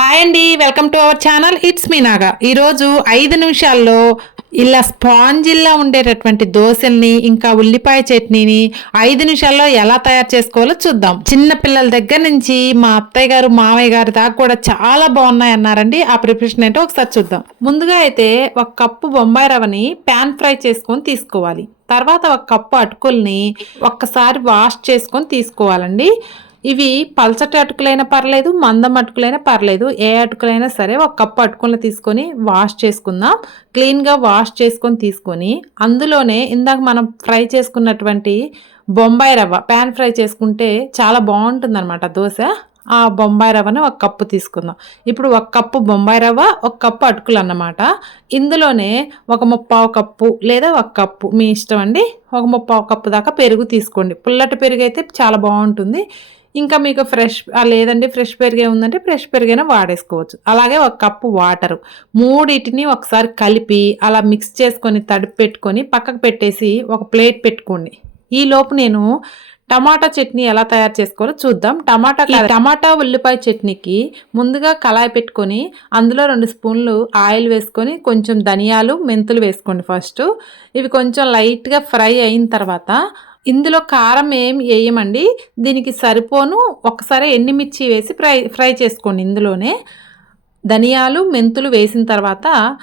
Hi అండి welcome to our channel it's me Naga ఈరోజు ఐదు నిమిషాల్లో ఇలా స్పాంజిల్లా ఉండేటటువంటి దోశల్ని ఇంకా ఉల్లిపాయ చట్నీని ఐదు నిమిషాల్లో ఎలా తయారు చేసుకోవాలో చూద్దాం. చిన్న పిల్లల దగ్గర నుంచి మా అత్తయ్య గారు మామయ్య గారి దాకా కూడా చాలా బాగున్నాయి అన్నారండి. ఆ ప్రిపరేషన్ ఏంటో ఒకసారి చూద్దాం. ముందుగా అయితే ఒక కప్పు బొంబాయి రవ్వని ప్యాన్ ఫ్రై చేసుకొని తీసుకోవాలి. తర్వాత ఒక కప్పు అటుకుల్ని ఒక్కసారి వాష్ చేసుకొని తీసుకోవాలండి. ఇవి పల్చటి అటుకులైనా పర్లేదు మందం అటుకులైనా పర్లేదు. ఏ అటుకులైనా సరే ఒక కప్పు అటుకులను తీసుకొని వాష్ చేసుకుందాం. క్లీన్గా వాష్ చేసుకొని తీసుకొని అందులోనే ఇందాక మనం ఫ్రై చేసుకున్నటువంటి బొంబాయి రవ్వ ప్యాన్ ఫ్రై చేసుకుంటే చాలా బాగుంటుందన్నమాట దోశ. ఆ బొంబాయి రవ్వని ఒక కప్పు తీసుకుందాం. ఇప్పుడు ఒక కప్పు బొంబాయి రవ్వ ఒక కప్పు అటుకులు అన్నమాట ఇందులోనే ఒక ముప్పావు కప్పు లేదా ఒక కప్పు మీ ఇష్టం అండి. ఒక ముప్పావు కప్పు దాకా పెరుగు తీసుకోండి. పుల్లటి పెరుగు అయితే చాలా బాగుంటుంది. ఇంకా మీకు ఫ్రెష్ లేదండి ఫ్రెష్ పెరిగే ఉందంటే ఫ్రెష్ పెరిగైనా వాడేసుకోవచ్చు. అలాగే ఒక కప్పు వాటరు. మూడింటిని ఒకసారి కలిపి అలా మిక్స్ చేసుకొని తడిపి పెట్టుకొని పక్కకు పెట్టేసి ఒక ప్లేట్ పెట్టుకోండి. ఈ లోపు నేను టమాటా చట్నీ ఎలా తయారు చేసుకోవాలో చూద్దాం. టమాటా టమాటా ఉల్లిపాయ చట్నీకి ముందుగా కళాయి పెట్టుకొని అందులో రెండు స్పూన్లు ఆయిల్ వేసుకొని కొంచెం ధనియాలు మెంతులు వేసుకోండి ఫస్ట్. ఇవి కొంచెం లైట్గా ఫ్రై అయిన తర్వాత ఇందులో కారం ఏం వేయమండి. దీనికి సరిపోను. ఒకసారి ఎండుమిర్చి వేసి ఫ్రై ఫ్రై చేసుకోండి ఇందులోనే. ధనియాలు మెంతులు వేసిన తర్వాత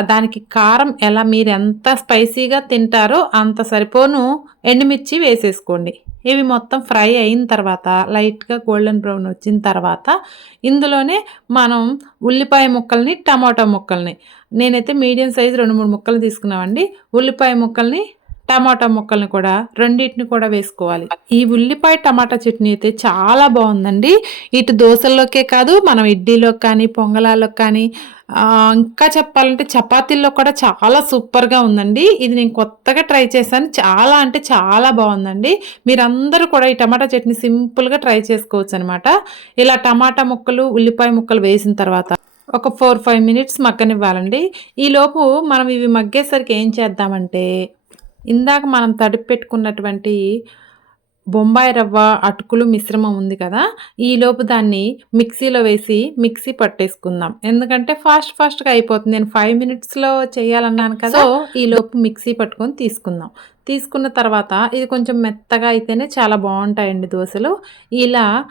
దానికి కారం ఎలా మీరు ఎంత స్పైసీగా తింటారో అంత సరిపోను. ఎండుమిర్చి వేసేసుకోండి. ఇవి మొత్తం ఫ్రై అయిన తర్వాత లైట్గా గోల్డెన్ బ్రౌన్ వచ్చిన తర్వాత ఇందులోనే మనం ఉల్లిపాయ ముక్కల్ని టమాటా ముక్కల్ని. నేనైతే మీడియం సైజు రెండు మూడు ముక్కలు తీసుకున్నామండి. ఉల్లిపాయ ముక్కల్ని టమాటా ముక్కల్ని కూడా రెండింటిని కూడా వేసుకోవాలి. ఈ ఉల్లిపాయ టమాటా చట్నీ అయితే చాలా బాగుందండి. ఇటు దోశల్లోకే కాదు మనం ఇడ్లీలో కానీ పొంగలాలకు కానీ ఇంకా చెప్పాలంటే చపాతీల్లో కూడా చాలా సూపర్గా ఉందండి. ఇది నేను కొత్తగా ట్రై చేశాను. చాలా అంటే చాలా బాగుందండి. మీరందరూ కూడా ఈ టమాటా చట్నీ సింపుల్గా ట్రై చేసుకోవచ్చు అనమాట ఇలా టమాటా ముక్కలు ఉల్లిపాయ ముక్కలు వేసిన తర్వాత ఒక ఫోర్ ఫైవ్ మినిట్స్ మగ్గనివ్వాలండి. ఈలోపు మనం ఇవి మగ్గేసరికి ఏం చేద్దామంటే ఇందాక మనం తడిపి పెట్టుకున్నటువంటి బొంబాయి రవ్వ అటుకులు మిశ్రమం ఉంది కదా ఈలోపు దాన్ని మిక్సీలో వేసి మిక్సీ పట్టేసుకుందాం. ఎందుకంటే ఫాస్ట్ ఫాస్ట్గా అయిపోతుంది. నేను ఫైవ్ మినిట్స్లో చేయాలన్నాను కదా ఈలోపు మిక్సీ పట్టుకొని తీసుకుందాం. తీసుకున్న తర్వాత ఇది కొంచెం మెత్తగా అయితేనే చాలా బాగుంటాయండి దోశలు. ఇలా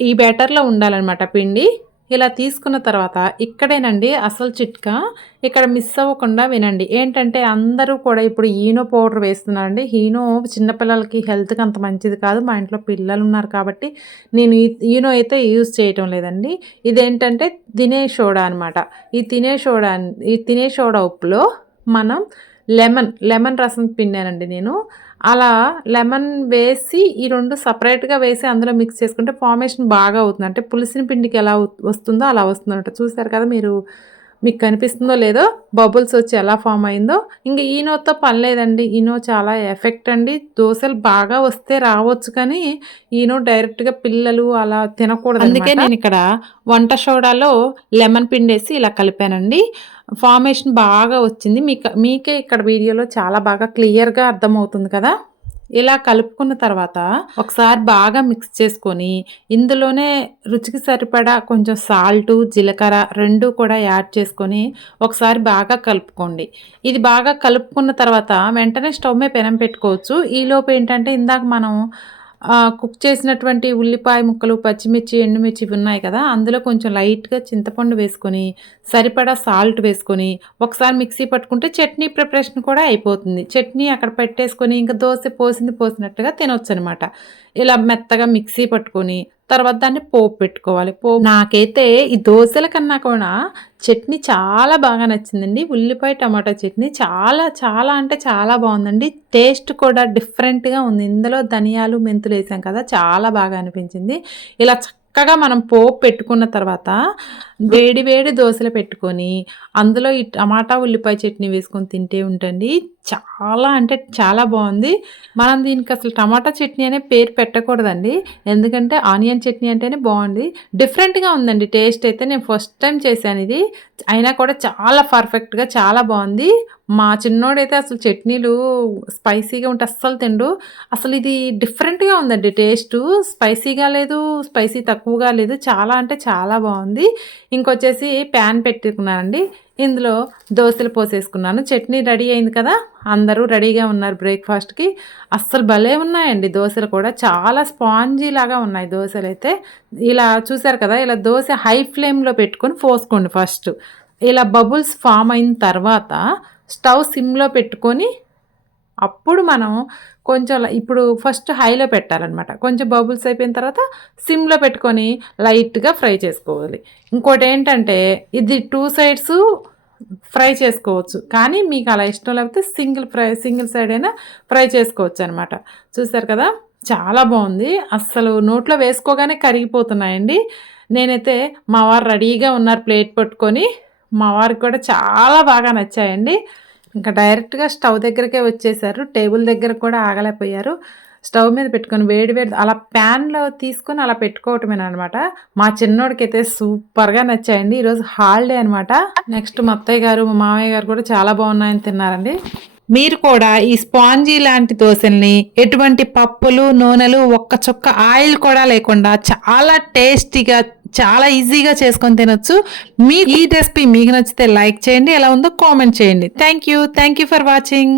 ఈ బ్యాటర్లో ఉండాలన్నమాట పిండి. ఇలా తీసుకున్న తర్వాత ఇక్కడేనండి అసలు చిట్కా. ఇక్కడ మిస్ అవ్వకుండా వినండి. ఏంటంటే అందరూ కూడా ఇప్పుడు ఈనో పౌడర్ వేస్తున్నారండి. ఈనో చిన్నపిల్లలకి హెల్త్కి అంత మంచిది కాదు. మా ఇంట్లో పిల్లలు ఉన్నారు కాబట్టి నేను ఈనో అయితే యూజ్ చేయటం లేదండి. ఇదేంటంటే తినే సోడా అనమాట ఈ తినే సోడా ఈ తినే సోడా ఉప్పులో మనం లెమన్ లెమన్ రసం పిండానండి నేను. అలా లెమన్ వేసి ఈ రెండు సపరేట్గా వేసి అందులో మిక్స్ చేసుకుంటే ఫార్మేషన్ బాగా అవుతుంది. అంటే పులిసిన పిండికి ఎలా వస్తుందో అలా వస్తుందంట చూసారు కదా మీరు? మీకు కనిపిస్తుందో లేదో బబుల్స్ వచ్చి ఎలా ఫామ్ అయిందో. ఇంకా ఈనోతో పని లేదండి. ఈనో చాలా ఎఫెక్ట్ అండి. దోశలు బాగా వస్తే రావచ్చు కానీ ఈనో డైరెక్ట్గా పిల్లలు అలా తినకూడదు అందుకే నేను ఇక్కడ వంట సోడాలో లెమన్ పిండేసి ఇలా కలిపానండి. ఫార్మేషన్ బాగా వచ్చింది. మీకు మీకే ఇక్కడ వీడియోలో చాలా బాగా క్లియర్గా అర్థమవుతుంది కదా? ఇలా కలుపుకున్న తర్వాత ఒకసారి బాగా మిక్స్ చేసుకొని ఇందులోనే రుచికి సరిపడా కొంచెం సాల్టు జీలకర్ర రెండు కూడా యాడ్ చేసుకొని ఒకసారి బాగా కలుపుకోండి. ఇది బాగా కలుపుకున్న తర్వాత వెంటనే స్టవ్ మీద పెనం పెట్టుకోవచ్చు. ఈలోపు ఏంటంటే ఇందాక మనం కుక్ చేసినటువంటి ఉల్లిపాయ ముక్కలు పచ్చిమిర్చి ఎండుమిర్చి ఉన్నాయి కదా అందులో కొంచెం లైట్గా చింతపండు వేసుకొని సరిపడా సాల్ట్ వేసుకొని ఒకసారి మిక్సీ పట్టుకుంటే చట్నీ ప్రిపరేషన్ కూడా అయిపోతుంది. చట్నీ అక్కడ పెట్టేసుకొని ఇంకా దోశ పోసింది పోసినట్టుగా తినొచ్చు అనమాట ఇలా మెత్తగా మిక్సీ పట్టుకొని తర్వాత దాన్ని పోపు పెట్టుకోవాలి. పోపు నాకైతే ఈ దోశల కన్నా కూడా చట్నీ చాలా బాగా నచ్చిందండి. ఉల్లిపాయ టమాటా చట్నీ చాలా చాలా అంటే చాలా బాగుందండి. టేస్ట్ కూడా డిఫరెంట్గా ఉంది. ఇందులో ధనియాలు మెంతులు వేసాం కదా చాలా బాగా అనిపించింది. ఇలా చక్కగా మనం పోపు పెట్టుకున్న తర్వాత వేడి వేడి దోశలు పెట్టుకొని అందులో ఈ టమాటా ఉల్లిపాయ చట్నీ వేసుకొని తింటే ఉంటండి. చాలా అంటే చాలా బాగుంది. మనం దీనికి అసలు టమాటా చట్నీ అనే పేరు పెట్టకూడదండి. ఎందుకంటే ఆనియన్ చట్నీ అంటేనే బాగుంది. డిఫరెంట్గా ఉందండి టేస్ట్ అయితే నేను ఫస్ట్ టైం చేశాను ఇది. అయినా కూడా చాలా పర్ఫెక్ట్గా చాలా బాగుంది. మా చిన్నోడైతే అసలు చట్నీలు స్పైసీగా ఉంటే అస్సలు తిండు అసలు ఇది డిఫరెంట్గా ఉందండి టేస్ట్. స్పైసీగా లేదు స్పైసీ తక్కువగా లేదు. చాలా అంటే చాలా బాగుంది. ఇంకొచ్చేసి ప్యాన్ పెట్టుకున్నానండి. ఇందులో దోశలు పోసేసుకున్నాను. చట్నీ రెడీ అయింది కదా? అందరూ రెడీగా ఉన్నారు బ్రేక్ఫాస్ట్కి. అస్సలు భలే ఉన్నాయండి దోశలు కూడా. చాలా స్పాంజీ లాగా ఉన్నాయి దోశలు అయితే. ఇలా చూసారు కదా? ఇలా దోశ హై ఫ్లేమ్లో పెట్టుకొని పోసుకోండి ఫస్ట్. ఇలా బబుల్స్ ఫామ్ అయిన తర్వాత స్టవ్ సిమ్లో పెట్టుకొని అప్పుడు మనం కొంచెం ఇప్పుడు ఫస్ట్ హైలో పెట్టాలన్నమాట. కొంచెం బబుల్స్ అయిపోయిన తర్వాత సిమ్లో పెట్టుకొని లైట్గా ఫ్రై చేసుకోవాలి. ఇంకోటి ఏంటంటే ఇది టూ సైడ్స్ ఫ్రై చేసుకోవచ్చు. కానీ మీకు అలా ఇష్టం లేకపోతే సింగిల్ ఫ్రై సింగిల్ సైడ్ అయినా ఫ్రై చేసుకోవచ్చు అనమాట చూసారు కదా? చాలా బాగుంది. అస్సలు నోట్లో వేసుకోగానే కరిగిపోతున్నాయండి. నేనైతే మా వారు రెడీగా ఉన్నారు ప్లేట్ పట్టుకొని. మా వారికి కూడా చాలా బాగా నచ్చాయండి. ఇంకా డైరెక్ట్గా స్టవ్ దగ్గరకే వచ్చేసారు. టేబుల్ దగ్గర కూడా ఆగలేకపోయారు. స్టవ్ మీద పెట్టుకొని వేడి వేడి అలా ప్యాన్లో తీసుకొని అలా పెట్టుకోవటమేనమాట మా చిన్నోడికి అయితే సూపర్గా నచ్చాయండి. ఈరోజు హాలిడే అనమాట నెక్స్ట్ మా అత్తయ్య గారు మా మామయ్య గారు కూడా చాలా బాగున్నాయని తిన్నారండి. మీరు కూడా ఈ స్పాంజీ లాంటి దోశల్ని ఎటువంటి పప్పులు నూనెలు ఒక్క చుక్క ఆయిల్ కూడా లేకుండా చాలా టేస్టీగా చాలా ఈజీగా చేసుకొని తినొచ్చు. మీ ఈ రెసిపీ మీకు నచ్చితే లైక్ చేయండి ఎలా ఉందో కామెంట్ చేయండి. Thank you thank you for watching